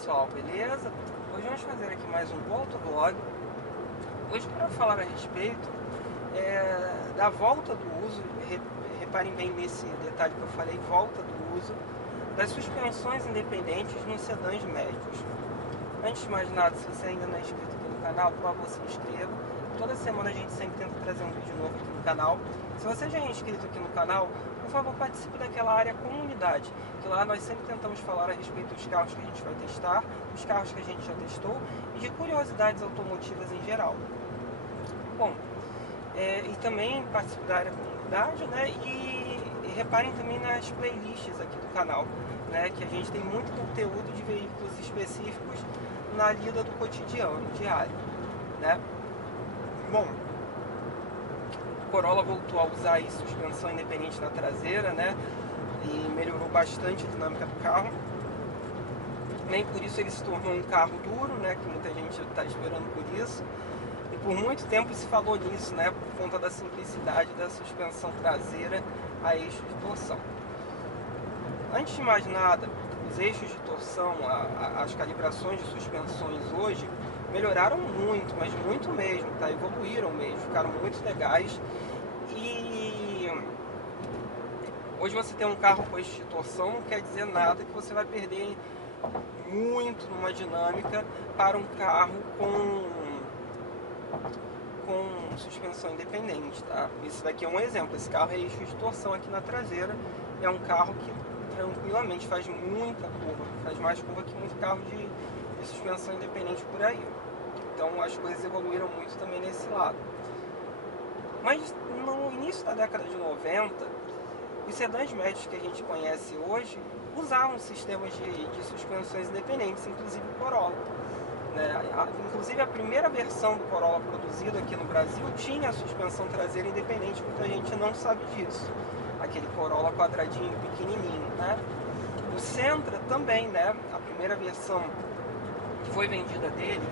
pessoal, beleza? Hoje vamos fazer aqui mais um motovlog. Hoje para falar a respeito da volta do uso, reparem bem nesse detalhe que eu falei, volta do uso das suspensões independentes nos sedãs médios. Antes de mais nada, se você ainda não é inscrito aqui no canal, por favor se inscreva. Toda semana a gente sempre tenta trazer um vídeo novo aqui no canal. Se você já é inscrito aqui no canal, por favor participe daquela área comunidade, que lá nós sempre tentamos falar a respeito dos carros que a gente vai testar, os carros que a gente já testou e de curiosidades automotivas em geral. Bom, e também participe da área comunidade, né? E reparem também nas playlists aqui do canal, né? Que a gente tem muito conteúdo de veículos específicos na lida do cotidiano, diário, né? Bom, o Corolla voltou a usar aí suspensão independente na traseira, né? E melhorou bastante a dinâmica do carro. Nem por isso ele se tornou um carro duro, né? Que muita gente está esperando por isso. E por muito tempo se falou nisso, né? Por conta da simplicidade da suspensão traseira a eixo de torção. Antes de mais nada, os eixos de torção, as calibrações de suspensões hoje melhoraram muito, mas muito mesmo, tá? Evoluíram mesmo, ficaram muito legais. E hoje você tem um carro com eixo de torção não quer dizer nada que você vai perder muito numa dinâmica para um carro com suspensão independente, tá? Isso daqui é um exemplo. Esse carro é eixo de torção aqui na traseira, é um carro que tranquilamente faz muita curva, faz mais curva que muito carro de suspensão independente por aí. Então as coisas evoluíram muito também nesse lado. Mas no início da década de 90, os sedãs médios que a gente conhece hoje usavam sistemas de suspensões independentes, inclusive o Corolla, né? Inclusive a primeira versão do Corolla produzido aqui no Brasil tinha a suspensão traseira independente, muita gente não sabe disso. Aquele Corolla quadradinho, pequenininho, né? O Sentra também, né? A primeira versão que foi vendida dele,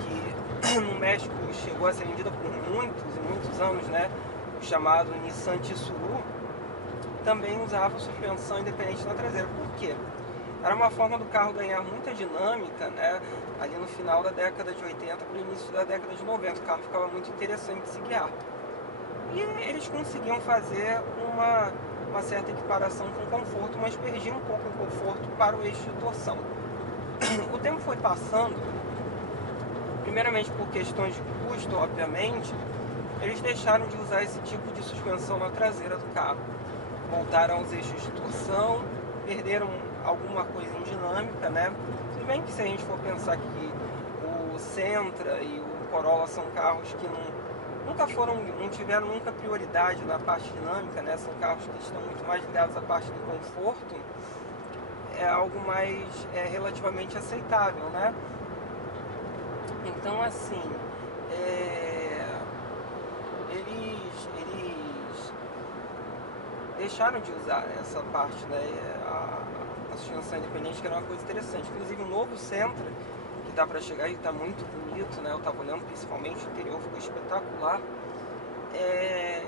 que no México chegou a ser vendida por muitos e muitos anos, né? O chamado Nissan Tsuru, também usava suspensão independente na traseira. Por quê? Era uma forma do carro ganhar muita dinâmica, né? Ali no final da década de 80 para o início da década de 90, o carro ficava muito interessante de se guiar. E eles conseguiam fazer uma certa equiparação com conforto, mas perdiam um pouco o conforto para o eixo de torção. O tempo foi passando, primeiramente por questões de custo, obviamente, eles deixaram de usar esse tipo de suspensão na traseira do carro. Voltaram aos eixos de torção, perderam alguma coisa em dinâmica, né? Tudo bem que se a gente for pensar que o Sentra e o Corolla são carros que não tiveram nunca prioridade na parte dinâmica, né? São carros que estão muito mais ligados à parte do conforto, é algo mais relativamente aceitável, né? Então assim, eles deixaram de usar essa parte, né? A suspensão independente, que era uma coisa interessante. Inclusive o novo Sentra, que tá para chegar e tá muito bonito, né? Eu tava olhando principalmente o interior, ficou espetacular.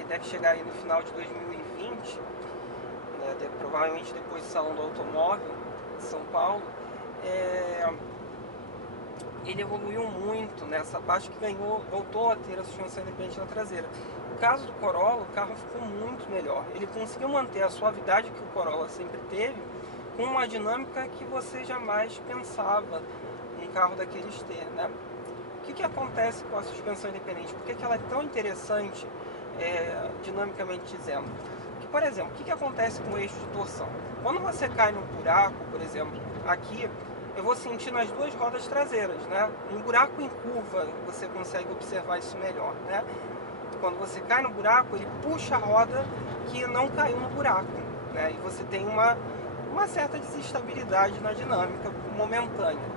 Deve chegar aí no final de 2020, né? Provavelmente depois do Salão do Automóvel de São Paulo. Ele evoluiu muito nessa parte que voltou a ter a suspensão independente na traseira. No caso do Corolla, o carro ficou muito melhor. Ele conseguiu manter a suavidade que o Corolla sempre teve, com uma dinâmica que você jamais pensava um carro daqueles ter, né? O que acontece com a suspensão independente? Por que ela é tão interessante, dinamicamente dizendo? Que, por exemplo, o que acontece com o eixo de torção? Quando você cai no buraco, por exemplo, aqui, eu vou sentir nas duas rodas traseiras, né? Um buraco em curva, você consegue observar isso melhor, né? Quando você cai no buraco, ele puxa a roda que não caiu no buraco, né? E você tem uma certa desestabilidade na dinâmica momentânea.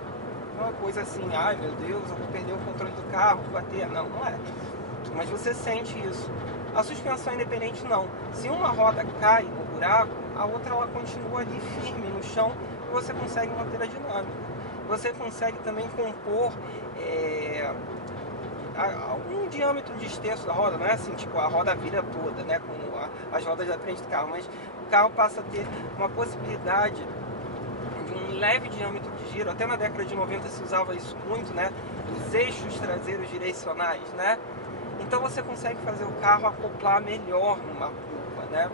Uma coisa assim, ai meu Deus, eu vou perder o controle do carro, vou bater. Não, não é. Mas você sente isso. A suspensão independente não. Se uma roda cai no buraco, a outra ela continua ali firme no chão e você consegue manter a dinâmica. Você consegue também compor algum diâmetro de esterço da roda, não é assim, tipo, a roda vira toda, né, com as rodas da frente do carro, mas o carro passa a ter uma possibilidade de um leve diâmetro de giro. Até na década de 90 se usava isso muito, né? Os eixos traseiros direcionais, né? Então você consegue fazer o carro acoplar melhor numa curva, né?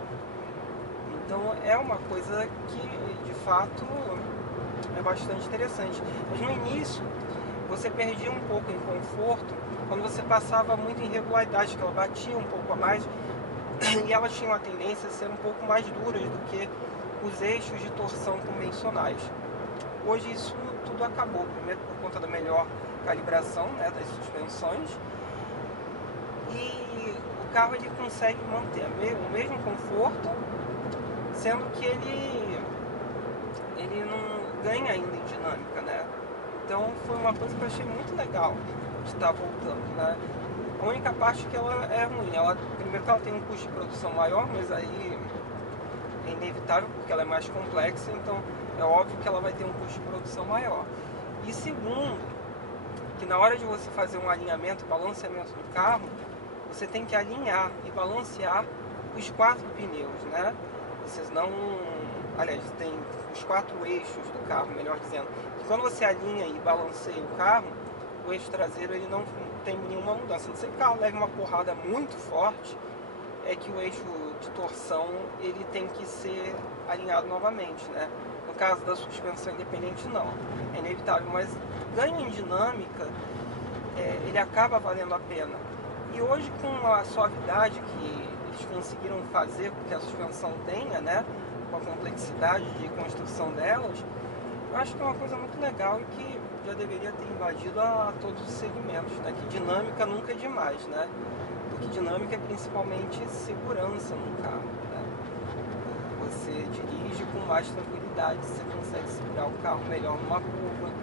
Então é uma coisa que de fato é bastante interessante. Mas no início você perdia um pouco em conforto quando você passava muito em regularidade, que ela batia um pouco a mais e elas tinham a tendência a ser um pouco mais duras do que os eixos de torção convencionais. Hoje isso tudo acabou, primeiro por conta da melhor calibração, né, das suspensões, e o carro ele consegue manter o mesmo conforto, sendo que ele não ganha ainda em dinâmica, né? Então foi uma coisa que eu achei muito legal de estar voltando, né? A única parte que ela é ruim, primeiro que ela tem um custo de produção maior, mas aí é inevitável porque ela é mais complexa, então é óbvio que ela vai ter um custo de produção maior. E segundo, que na hora de você fazer um alinhamento, balanceamento do carro, você tem que alinhar e balancear os 4 pneus, né? Vocês não... Aliás, tem os 4 eixos do carro, melhor dizendo. E quando você alinha e balanceia o carro, o eixo traseiro ele não tem nenhuma mudança. Não sei que o carro leve uma porrada muito forte, é que o eixo de torção ele tem que ser alinhado novamente, né? No caso da suspensão independente não, é inevitável, mas ganho em dinâmica ele acaba valendo a pena. E hoje com a suavidade que eles conseguiram fazer com que a suspensão tenha, né? Com a complexidade de construção delas, eu acho que é uma coisa muito legal e que já deveria ter invadido a todos os segmentos, né? Que dinâmica nunca é demais, né? Porque dinâmica é principalmente segurança no carro, né? Você dirige com mais tranquilidade, você consegue segurar o carro melhor numa curva,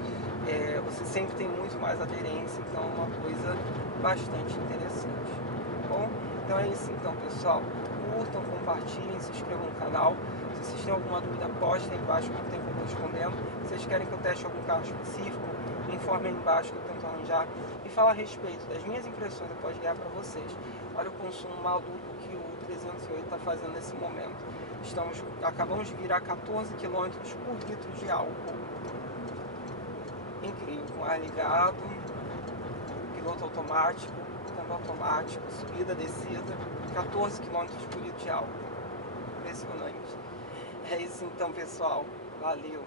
você sempre tem muito mais aderência, então é uma coisa bastante interessante, tá bom? Então é isso então, pessoal. Curtam, compartilhem, se inscrevam no canal. Se vocês têm alguma dúvida, postem aí embaixo que eu tenho como respondendo. Se vocês querem que eu teste algum carro específico, me informem aí embaixo que eu tento arranjar e falar a respeito das minhas impressões após guiar para vocês. Olha o consumo maluco que o 308 está fazendo nesse momento. Acabamos de virar 14 km por litro de álcool. Incrível, com ar ligado, piloto automático, câmbio automático, subida, descida, 14 km por litro de álcool. Impressionante. É isso então, pessoal. Valeu!